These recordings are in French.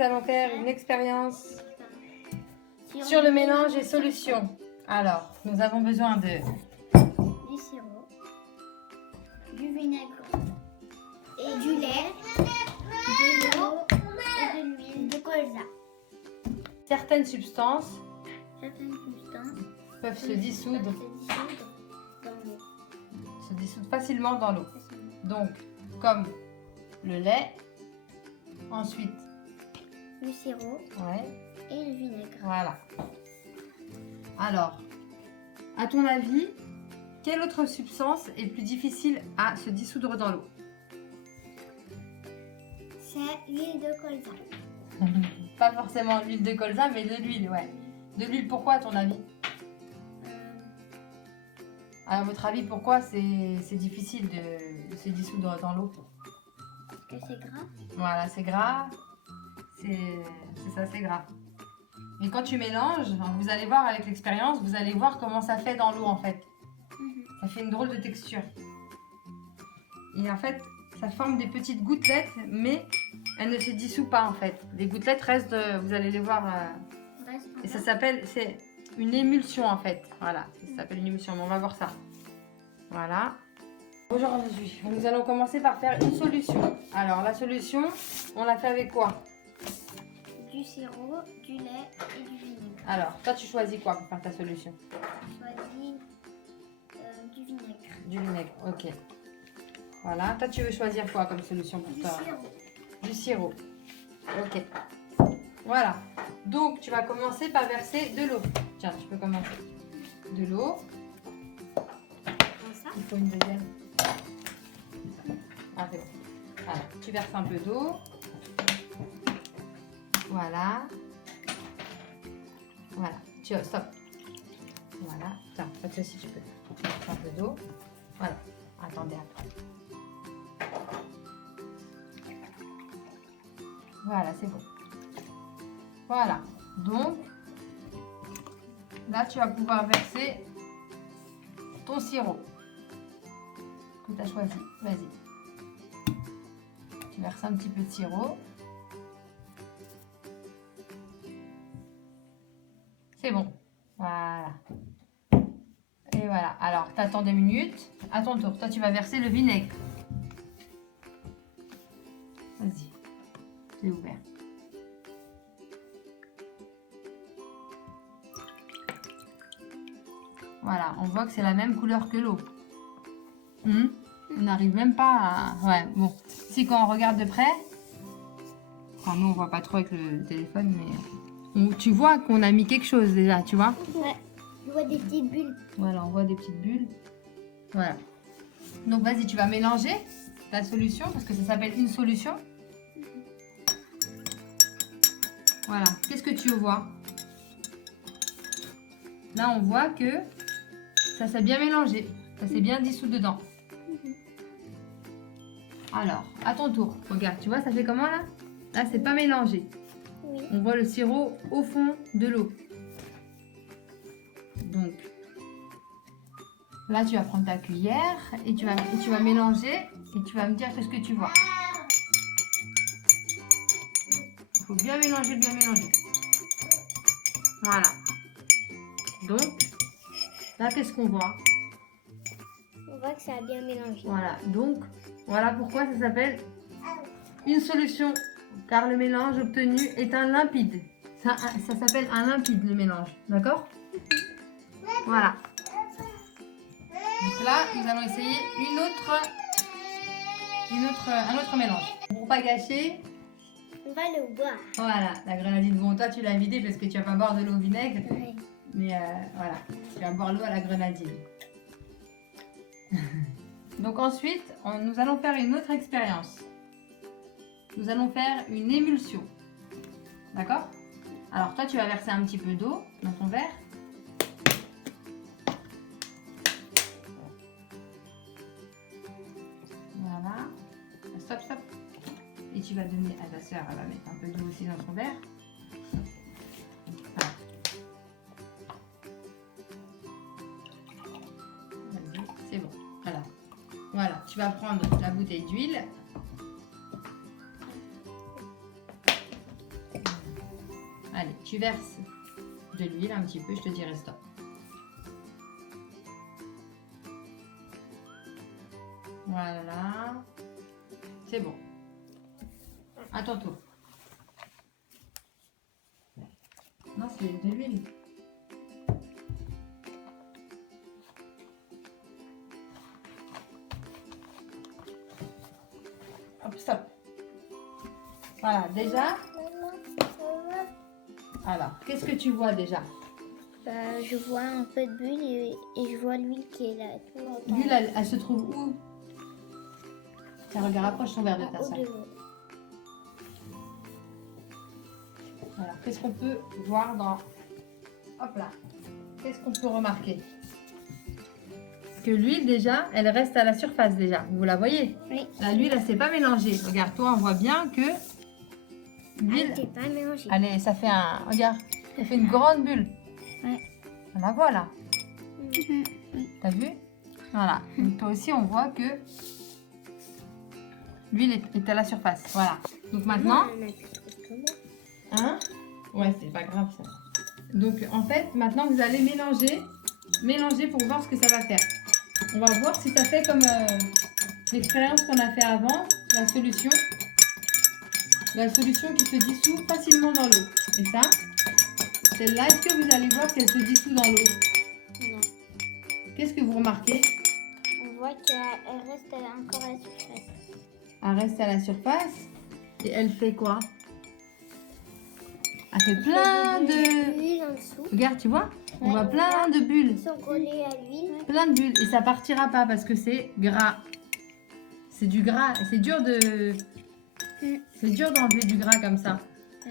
nous allons faire une expérience sur le mélange et solution. Alors, nous avons besoin de du sirop, du vinaigre et du lait, de l'eau et de l'huile de colza. certaines substances Certaines substances peuvent se dissoudre dans l'eau. facilement dans l'eau. Donc, comme le lait, ensuite, Le sirop ouais, et le vinaigre. voilà. Alors, à ton avis, quelle autre substance est plus difficile à se dissoudre dans l'eau? C'est l'huile de colza. Pas forcément l'huile de colza, mais de l'huile, ouais. De l'huile, pourquoi à ton avis? À votre avis, pourquoi c'est difficile de se dissoudre dans l'eau? Parce que c'est gras. Voilà, c'est gras. C'est ça, c'est gras. Mais quand tu mélanges, vous allez voir avec l'expérience, vous allez voir comment ça fait dans l'eau en fait. Ça fait une drôle de texture. Et en fait, ça forme des petites gouttelettes, mais elles ne se dissout pas en fait. Les gouttelettes restent, vous allez les voir. Et ça s'appelle, c'est une émulsion en fait. Voilà, ça s'appelle une émulsion. Mais on va voir ça. Voilà. Aujourd'hui, nous allons commencer par faire une solution. Alors la solution, on l'a fait avec quoi? Du sirop, du lait et du vinaigre. Alors, toi tu choisis quoi pour faire ta solution? Je choisis du vinaigre. Du vinaigre, ok. Voilà, toi tu veux choisir quoi comme solution pour Du toi? sirop. Du sirop. Ok. Voilà. Donc tu vas commencer par verser de l'eau. Tiens, tu peux commencer. De l'eau. Comme ça. Il faut une deuxième. Ah, c'est bon. Voilà. Tu verses un peu d'eau. Voilà. Voilà. Stop. Voilà. Tiens, faites ceci, tu peux. Tu verses un peu d'eau. Voilà. Attendez après. Voilà, c'est bon. Voilà. Donc, là, tu vas pouvoir verser ton sirop que tu as choisi. Vas-y. Tu verses un petit peu de sirop. C'est bon. Voilà. Et voilà. Alors, tu attends 2 minutes. À ton tour. Toi, tu vas verser le vinaigre. Vas-y. C'est ouvert. Voilà, on voit que c'est la même couleur que l'eau. On n'arrive même pas à... Ouais, bon. Si quand on regarde de près... Enfin, nous, on voit pas trop avec le téléphone, mais... tu vois qu'on a mis quelque chose déjà, tu vois? Ouais. Je vois des petites bulles. Voilà, on voit des petites bulles. Voilà. Donc, vas-y, tu vas mélanger ta solution, parce que ça s'appelle une solution. Voilà. Qu'est-ce que tu vois? Là, on voit que ça s'est bien mélangé. Ça s'est bien dissous dedans. Alors, à ton tour. Regarde, tu vois, ça fait comment là? Là, c'est pas mélangé. Oui. On voit le sirop au fond de l'eau. Donc, là, tu vas prendre ta cuillère et tu vas mélanger et tu vas me dire qu'est-ce que tu vois. Il faut bien mélanger, bien mélanger. Voilà. Donc, là, qu'est-ce qu'on voit? On voit que ça a bien mélangé. Voilà. Donc, voilà pourquoi ça s'appelle une solution. Car le mélange obtenu est un limpide. Ça s'appelle un limpide, le mélange. D'accord? Voilà. Donc là, nous allons essayer un autre mélange. Pour pas gâcher, On va le boire. voilà, la grenadine. Bon, toi, tu l'as vidée parce que tu vas pas boire de l'eau au vinaigre. Oui. Mais voilà, tu vas boire l'eau à la grenadine. Donc ensuite, nous allons faire une autre expérience. Nous allons faire une émulsion. D'accord? Alors toi, tu vas verser un petit peu d'eau dans ton verre. Voilà. Stop, stop. Et tu vas donner à ta soeur, elle va mettre un peu d'eau aussi dans son verre. Voilà. Vas-y, c'est bon. Voilà. Voilà, tu vas prendre la bouteille d'huile. tu verses de l'huile un petit peu, je te dirai stop. Voilà. C'est bon. À ton tour. Non, c'est de l'huile. Hop, stop. Voilà, déjà. Alors, qu'est-ce que tu vois déjà? Je vois un peu de bulle et je vois l'huile qui est là. L'huile, elle se trouve où? Tiens, regarde, rapproche ton verre de ta soeur. Voilà, qu'est-ce qu'on peut voir dans... Hop là. Qu'est-ce qu'on peut remarquer? Que l'huile, déjà, elle reste à la surface déjà. Vous la voyez? Oui. Là, l'huile, elle s'est pas mélangée. Regarde, toi, on voit bien que l'huile... Elle n'était pas mélangée. Allez, ça fait un... Regarde, ça fait une grande bulle. Ouais. On la voit là. T'as vu? Voilà. Donc toi aussi, on voit que l'huile est à la surface. Voilà. Donc maintenant... Hein? Ouais, c'est pas grave ça. Donc en fait, maintenant vous allez mélanger pour voir ce que ça va faire. On va voir si ça fait comme l'expérience qu'on a fait avant, la solution qui se dissout facilement dans l'eau. Et ça, celle-là, est-ce que vous allez voir qu'elle se dissout dans l'eau? Non. Qu'est-ce que vous remarquez? On voit qu'elle reste encore à la surface. Elle reste à la surface et elle fait quoi? Elle fait plein de... L'huile en dessous. Regarde, tu vois? On Ouais, voit plein de bulles. Ils sont collés à l'huile. Plein de bulles. Et ça partira pas parce que c'est gras. C'est du gras. C'est dur de... C'est dur d'enlever du gras comme ça. Ouais.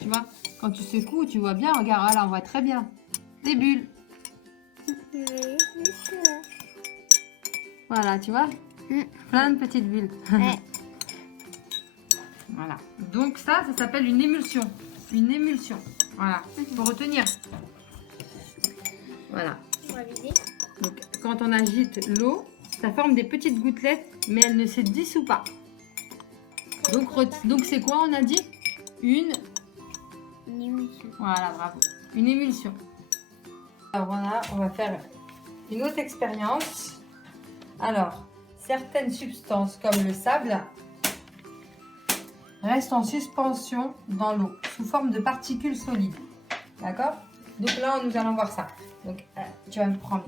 Tu vois? Quand tu secoues, tu vois bien. Regarde, là, on voit très bien. Des bulles. Voilà, tu vois? Plein de petites bulles. Ouais. Voilà. Donc ça s'appelle une émulsion. Une émulsion. Voilà. Faut retenir. Voilà. On va vider. Donc quand on agite l'eau, ça forme des petites gouttelettes, mais elle ne se dissout pas. Donc c'est quoi on a dit? Une émulsion. Voilà, bravo. Une émulsion. Alors voilà, on va faire une autre expérience. Alors, certaines substances comme le sable restent en suspension dans l'eau sous forme de particules solides. D'accord? Donc là, nous allons voir ça. Donc, tu vas me prendre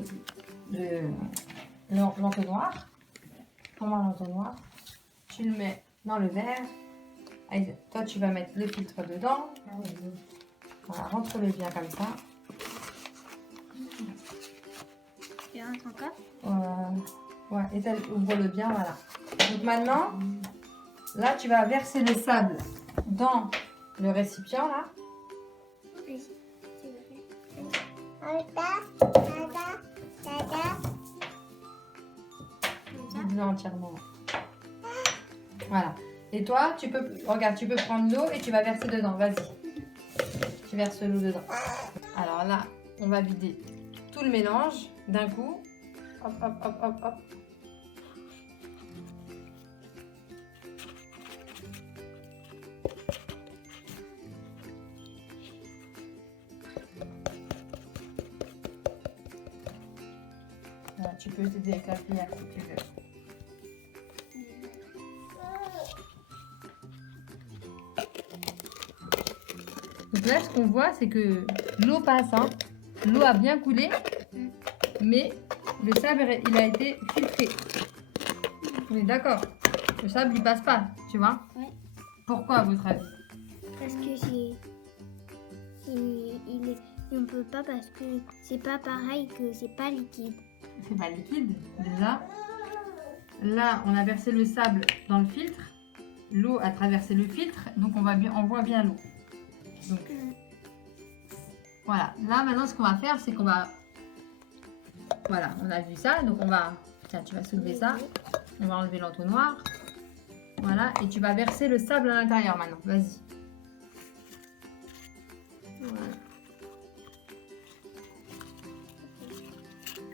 l'entonnoir. Prends-moi l'entonnoir. Tu le mets dans le verre. Allez, toi, tu vas mettre le filtre dedans. Voilà, rentre-le bien comme ça. Tu rentres encore? Ouais, ouvre-le bien, voilà. Donc maintenant, là, tu vas verser le sable dans le récipient, là. Vide-le entièrement. Voilà. Et toi, regarde, tu peux prendre l'eau et tu vas verser dedans. Vas-y. Tu verses l'eau dedans. Alors là, on va vider tout le mélange d'un coup. Hop, hop, hop, hop, hop. Voilà, tu peux t'aider avec la cuillère si tu veux. Donc là, ce qu'on voit, c'est que l'eau passe. Hein. L'eau a bien coulé, mais le sable, il a été filtré. On est d'accord? Le sable, il passe pas, tu vois? Oui. Pourquoi, à votre avis? Parce que on peut pas, parce que c'est pas pareil, que c'est pas liquide. C'est pas liquide, déjà. Là, on a versé le sable dans le filtre. L'eau a traversé le filtre, donc on voit bien l'eau. Donc, voilà. Là, maintenant, ce qu'on va faire, c'est qu'on va... Voilà, on a vu ça. Donc, on va... Tiens, tu vas soulever ça. On va enlever l'entonnoir. Voilà. Et tu vas verser le sable à l'intérieur maintenant. Vas-y. Voilà.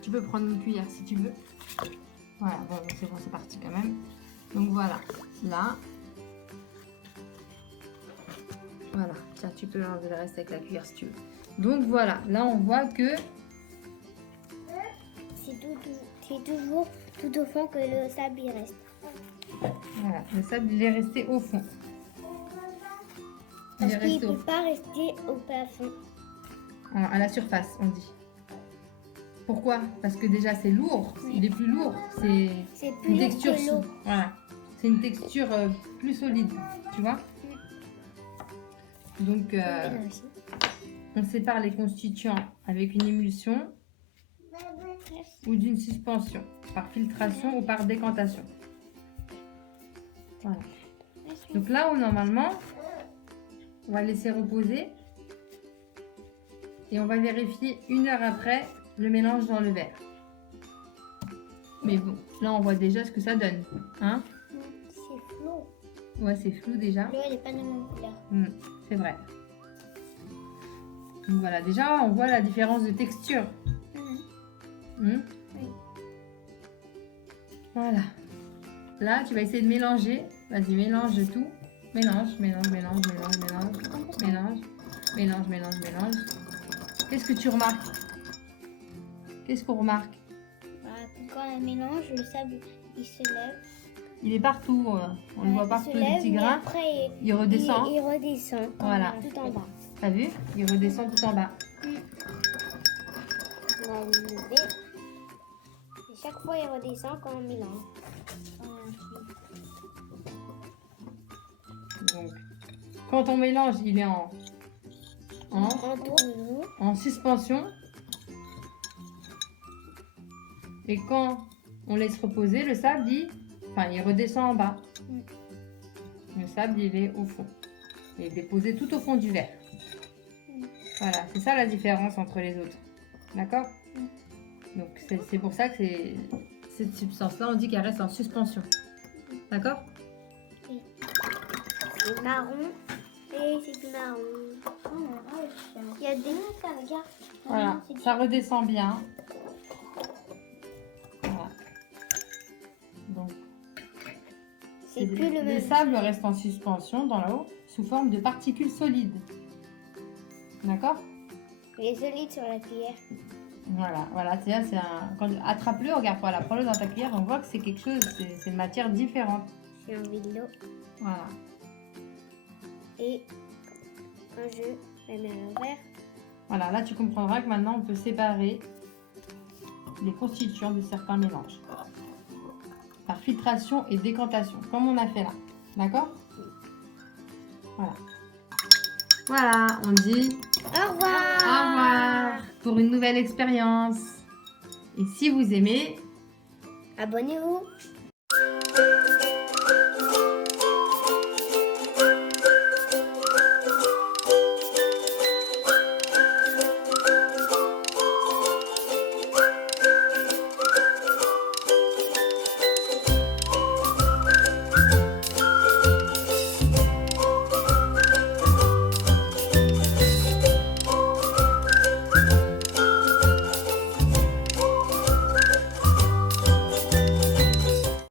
Tu peux prendre une cuillère si tu veux. Voilà, bon, c'est bon, c'est parti quand même. Donc, voilà. Là. Voilà. Tiens, tu peux enlever le reste avec la cuillère si tu veux. Donc voilà, là on voit que C'est toujours tout au fond que le sable y reste. voilà, le sable il est resté au fond. Parce qu'il ne peut pas rester au plafond. À la surface, on dit. Pourquoi? Parce que déjà c'est lourd, il est plus lourd. C'est plus une lourd texture que l'eau. Voilà, c'est une texture plus solide, tu vois. Donc on sépare les constituants avec une émulsion ou d'une suspension, par filtration ou par décantation. Voilà. Donc là où normalement, on va laisser reposer et on va vérifier 1 heure après le mélange dans le verre. Mais bon, là on voit déjà ce que ça donne. Hein? C'est flou. Ouais, c'est flou déjà. L'eau, elle n'est pas de la même couleur. C'est vrai. Donc voilà, déjà on voit la différence de texture. Oui. Voilà. Là, tu vas essayer de mélanger. Vas-y, mélange tout. Mélange, mélange, mélange, mélange, mélange, mélange, mélange, mélange, mélange. Qu'est-ce que tu remarques? Qu'est-ce qu'on remarque? Voilà, quand on mélange, le sable, il se lève. Il est partout. On le voit partout, les petits grains. Après, Il redescend. Il redescend. Voilà. Tout en bas. T'as vu? Il redescend tout en bas. On va le lever. Et chaque fois, il redescend quand on mélange. Donc, quand on mélange, il est en suspension. Et quand on laisse reposer, le sable, il redescend en bas. Le sable, il est au fond. Il est déposé tout au fond du verre. Voilà, c'est ça la différence entre les autres. D'accord? Donc, c'est pour ça que cette substance-là, on dit qu'elle reste en suspension. D'accord? C'est marron. Et c'est plus marron. Il y a des... regarde. Voilà, ça redescend bien. Voilà. Donc, c'est plus le même. sable reste en suspension dans l'eau sous forme de particules solides. D'accord? Il est solide sur la cuillère. Voilà, c'est attrape-le, regarde, voilà, prends-le dans ta cuillère, on voit que c'est quelque chose, c'est une matière différente. J'ai envie de l'eau. Voilà. Et quand je la mets à l'envers. Voilà, là tu comprendras que maintenant on peut séparer les constituants de certains mélanges. Par filtration et décantation, comme on a fait là. D'accord? Voilà. Voilà, on dit au revoir. Au revoir pour une nouvelle expérience. Et si vous aimez, abonnez-vous.